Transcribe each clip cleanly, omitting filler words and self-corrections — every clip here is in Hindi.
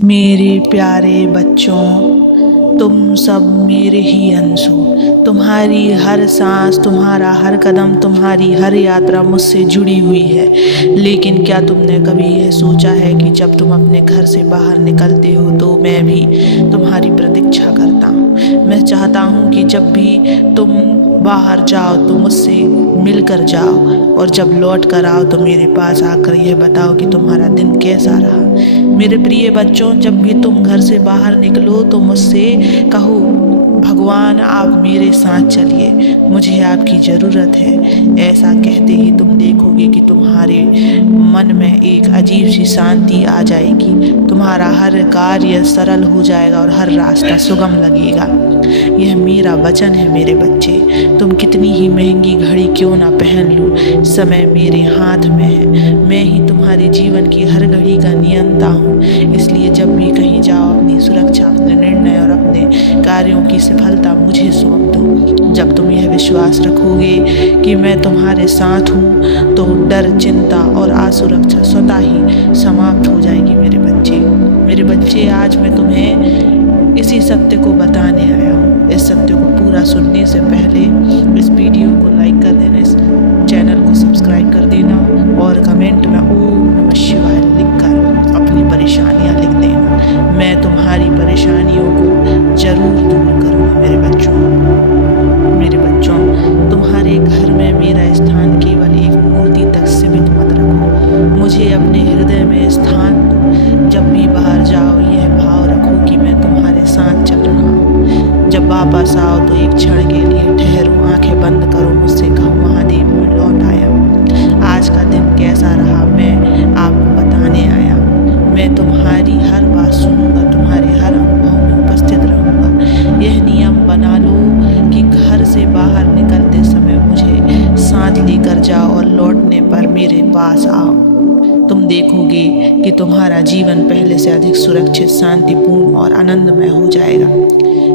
मेरे प्यारे बच्चों, तुम सब मेरे ही अंश हो। तुम्हारी हर सांस, तुम्हारा हर कदम, तुम्हारी हर यात्रा मुझसे जुड़ी हुई है। लेकिन क्या तुमने कभी यह सोचा है कि जब तुम अपने घर से बाहर निकलते हो तो मैं भी तुम्हारी प्रतीक्षा करता हूँ। मैं चाहता हूँ कि जब भी तुम बाहर जाओ तो मुझसे मिलकर जाओ, और जब लौट कर आओ तो मेरे पास आकर यह बताओ कि तुम्हारा दिन कैसा रहा। मेरे प्रिय बच्चों, जब भी तुम घर से बाहर निकलो तो मुझसे कहो, भगवान आप मेरे साथ चलिए, मुझे आपकी ज़रूरत है। ऐसा कहते ही तुम देखोगे कि तुम्हारे मन में एक अजीब सी शांति आ जाएगी। तुम्हारा हर कार्य सरल हो जाएगा और हर रास्ता सुगम लगेगा। यह मेरा वचन है मेरे बच्चे। तुम कितनी ही महंगी घड़ी क्यों ना पहन लो, समय मेरे हाथ में है। मैं ही तुम्हारे जीवन की हर घड़ी का नियंता हूँ। इसलिए जब भी कहीं जाओ, अपनी सुरक्षा, अपने निर्णय और अपने कार्यों की सफलता मुझे सौंप दो। जब तुम यह विश्वास रखोगे कि मैं तुम्हारे साथ हूँ तो डर, चिंता और असुरक्षा स्वतः ही समाप्त हो जाएगी मेरे बच्चे। मेरे बच्चे, आज मैं तुम्हें इसी सत्य को बताने आया हूँ। इस सत्य को पूरा सुनने से पहले इस वीडियो को लाइक कर देना, इस चैनल को सब्सक्राइब कर देना और कमेंट में ओम नमः शिवाय लिखकर अपनी परेशानियाँ लिख देना। मैं तुम्हारी परेशानियों को जरूर दूर करूँगा मेरे बच्चों। मेरे बच्चों, तुम्हारे घर में मेरा स्थान केवल एक मूर्ति तक सीमित मत रखो, मुझे अपने हृदय में स्थान दो। जब भी बाहर जाओ, यह भाव रखो कि मैं तुम्हारे साथ चल रहा हूँ। जब वापस आओ तो एक क्षण के लिए ठहरो, आंखें बंद करो, मुझसे कहो, महादेव मैं लौट आया हूँ। आज का दिन कैसा रहा मैं आपको बताने आया हूँ। मैं तुम्हारी हर बात सुनूंगा, तुम्हारे हर अनुभव में उपस्थित रहूंगा। यह नियम बना लो कि घर से बाहर निकलते समय मुझे साथ लेकर जाओ और लौटने पर मेरे पास आओ। तुम देखोगे कि तुम्हारा जीवन पहले से अधिक सुरक्षित, शांतिपूर्ण और आनंदमय हो जाएगा।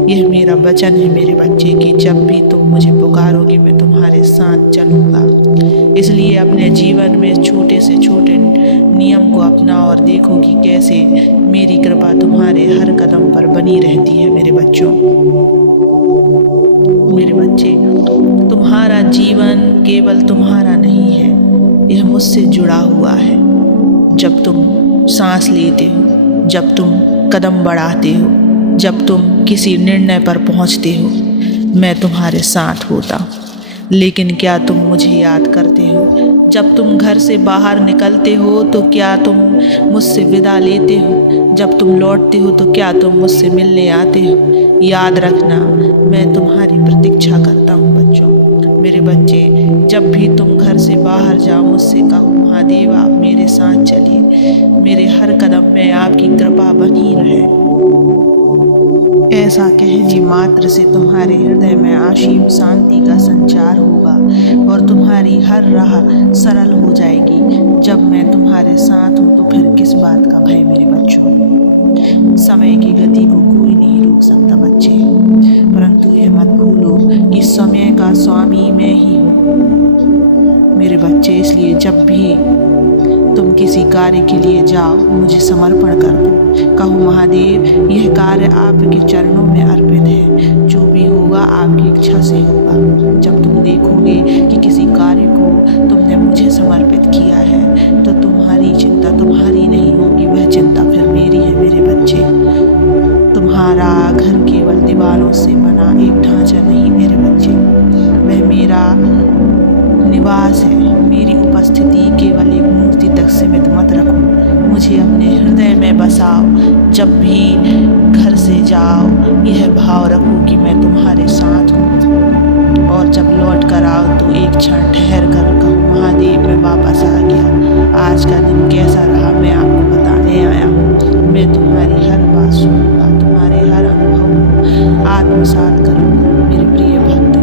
यह मेरा वचन है मेरे बच्चे कि जब भी तुम मुझे पुकारोगे मैं तुम्हारे साथ चलूँगा। इसलिए अपने जीवन में छोटे से छोटे नियम को अपनाओ और देखो कि कैसे मेरी कृपा तुम्हारे हर कदम पर बनी रहती है मेरे बच्चों। मेरे बच्चे, तुम्हारा जीवन केवल तुम्हारा नहीं है, यह मुझसे जुड़ा हुआ है। जब तुम सांस लेते हो, जब तुम कदम बढ़ाते हो, जब तुम किसी निर्णय पर पहुंचते हो, मैं तुम्हारे साथ होता हूँ। लेकिन क्या तुम मुझे याद करते हो? जब तुम घर से बाहर निकलते हो तो क्या तुम मुझसे विदा लेते हो? जब तुम लौटते हो तो क्या तुम मुझसे मिलने आते हो? याद रखना, मैं तुम्हारी प्रतीक्षा करता हूँ बच्चों। मेरे बच्चे, जब भी तुम घर से बाहर जाओ, मुझसे कहो, महादेव आप मेरे साथ चलिए, मेरे हर कदम में आपकी कृपा बनी रहे। ऐसा कहने मात्र से तुम्हारे हृदय में असीम शांति का संचार होगा और तुम्हारी हर राह सरल हो जाएगी। जब मैं तुम्हारे साथ हूँ तो फिर किस बात का भय मेरे बच्चों। समय की गति को कोई नहीं रोक सकता बच्चे, परंतु यह मत भूलो कि समय का स्वामी मैं ही हूँ मेरे बच्चे। इसलिए जब भी तुम किसी कार्य के लिए जाओ, मुझे समर्पण कर दो। कहो, महादेव यह कार्य आपके चरणों में अर्पित है, जो भी होगा आपकी इच्छा से होगा। जब तुम देखोगे कि किसी कार्य को तुमने मुझे समर्पित किया है तो तुम्हारी चिंता तुम्हारी नहीं होगी, वह चिंता फिर मेरी है मेरे बच्चे। तुम्हारा घर केवल दीवारों से बना एक ढांचा नहीं मेरे बच्चे, वह मेरा निवास है। मेरी उपस्थिति केवल एक मूर्ति तक सीमित मत रखो, मुझे अपने हृदय में बसाओ। जब भी घर से जाओ, यह भाव रखो कि मैं तुम्हारे साथ हूँ, और जब लौट कर आओ तो एक क्षण ठहर कर कहो, महादेव मैं वापस आ गया। आज का दिन कैसा रहा मैं आपको बताने आया हूँ। मैं तुम्हारी हर बात सुनूंगा, तुम्हारे हर अनुभव को आत्मसात करूँगा मेरे प्रिय भक्त।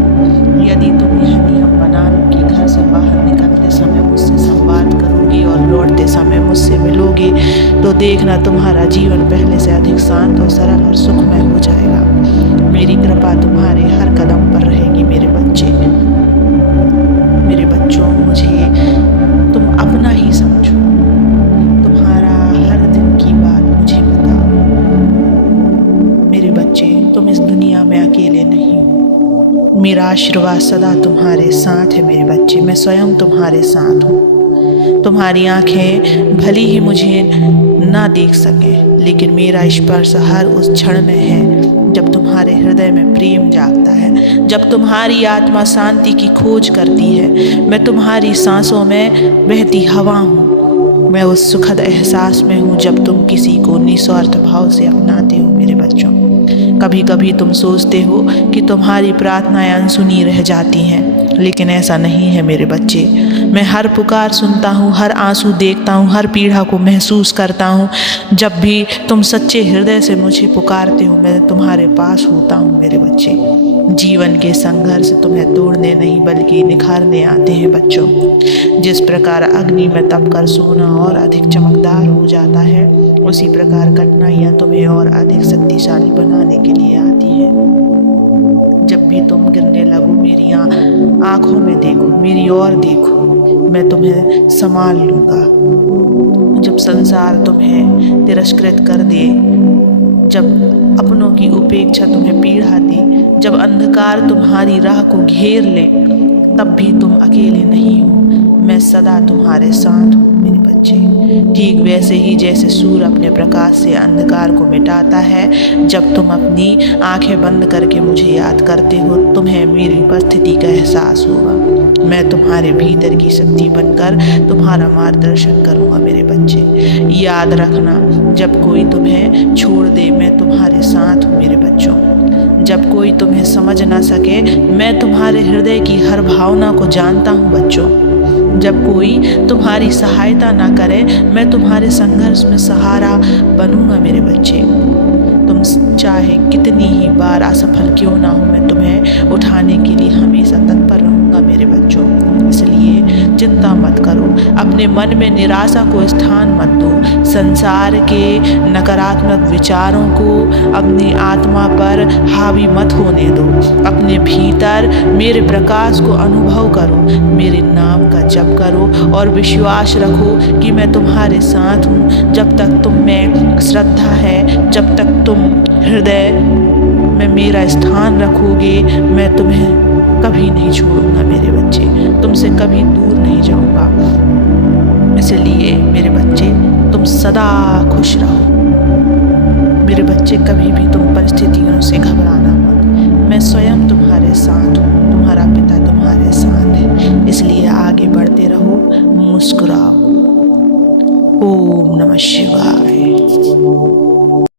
यदि तुम यह नियम बना लो कि घर से बाहर निकलते समय मुझसे संवाद करोगे और लौटते समय मुझसे मिलोगे, तो देखना तुम्हारा जीवन पहले से अधिक शांत और सरल और सुखमय हो जाएगा। मेरी कृपा तुम्हारे हर कदम पर रहेगी मेरे बच्चे। मेरे बच्चों, मुझे तुम अपना ही समझो, तुम्हारा हर दिन की बात मुझे बताओ। तुम इस दुनिया में अकेले नहीं हो। मेरा आशीर्वाद सदा तुम्हारे साथ है मेरे बच्चे। मैं स्वयं तुम्हारे साथ हूँ। तुम्हारी आंखें भले ही मुझे ना देख सकें, लेकिन मेरा स्पर्श हर उस क्षण में है जब तुम्हारे हृदय में प्रेम जागता है, जब तुम्हारी आत्मा शांति की खोज करती है। मैं तुम्हारी सांसों में बहती हवा हूँ। मैं उस सुखद एहसास में हूँ जब तुम किसी को निस्वार्थ भाव से अपनाते हो मेरे बच्चों। कभी कभी तुम सोचते हो कि तुम्हारी प्रार्थनाएं अनसुनी रह जाती हैं, लेकिन ऐसा नहीं है मेरे बच्चे। मैं हर पुकार सुनता हूँ, हर आंसू देखता हूँ, हर पीड़ा को महसूस करता हूँ। जब भी तुम सच्चे हृदय से मुझे पुकारते हो, मैं तुम्हारे पास होता हूँ मेरे बच्चे। जीवन के संघर्ष तुम्हें तोड़ने नहीं बल्कि निखारने आते हैं बच्चों। जिस प्रकार अग्नि में तपकर सोना और अधिक चमकदार हो जाता है, उसी प्रकार कठिनाइयाँ तुम्हें और अधिक शक्तिशाली बनाने के लिए आती हैं। जब भी तुम गिरने लगो, मेरी आँखों में देखो, मेरी ओर देखो, मैं तुम्हें संभाल लूँगा। जब संसार तुम्हें तिरस्कृत कर दे, जब अपनों की उपेक्षा तुम्हें पीड़ा दे, जब अंधकार तुम्हारी राह को घेर ले, तब भी तुम अकेले नहीं हो। मैं सदा तुम्हारे साथ हूँ मेरे बच्चे। ठीक वैसे ही जैसे सूर्य अपने प्रकाश से अंधकार को मिटाता है, जब तुम अपनी आंखें बंद करके मुझे याद करते हो, तुम्हें मेरी उपस्थिति का एहसास होगा। मैं तुम्हारे भीतर की शक्ति बनकर तुम्हारा मार्गदर्शन करूँगा मेरे बच्चे। याद रखना, जब कोई तुम्हें छोड़ दे, मैं तुम्हारे साथ हूँ मेरे बच्चों। जब कोई तुम्हें समझ ना सके, मैं तुम्हारे हृदय की हर भावना को जानता हूँ बच्चों। जब कोई तुम्हारी सहायता ना करे, मैं तुम्हारे संघर्ष में सहारा बनूंगा मेरे बच्चे। तुम चाहे कितनी ही बार असफल क्यों ना हो, मैं तुम्हें उठाने के लिए हमेशा तत्पर रहूंगा मेरे बच्चों। इसलिए चिंता मत करो, अपने मन में निराशा को स्थान मत दो। संसार के नकारात्मक विचारों को अपनी आत्मा पर हावी मत होने दो। अपने भीतर मेरे प्रकाश को अनुभव करो, मेरे नाम का जप करो और विश्वास रखो कि मैं तुम्हारे साथ हूँ। जब तक तुम में श्रद्धा है, जब तक तुम हृदय में मेरा स्थान रखोगे, मैं तुम्हें कभी नहीं छोड़ूंगा मेरे बच्चे। तुमसे कभी दूर नहीं जाऊंगा। इसलिए मेरे बच्चे, तुम सदा खुश रहो मेरे बच्चे। कभी भी तुम परिस्थितियों से घबराना मत। मैं स्वयं तुम्हारे साथ हूँ, तुम्हारा पिता तुम्हारे साथ है। इसलिए आगे बढ़ते रहो, मुस्कुराओ। ओम नमः शिवाय।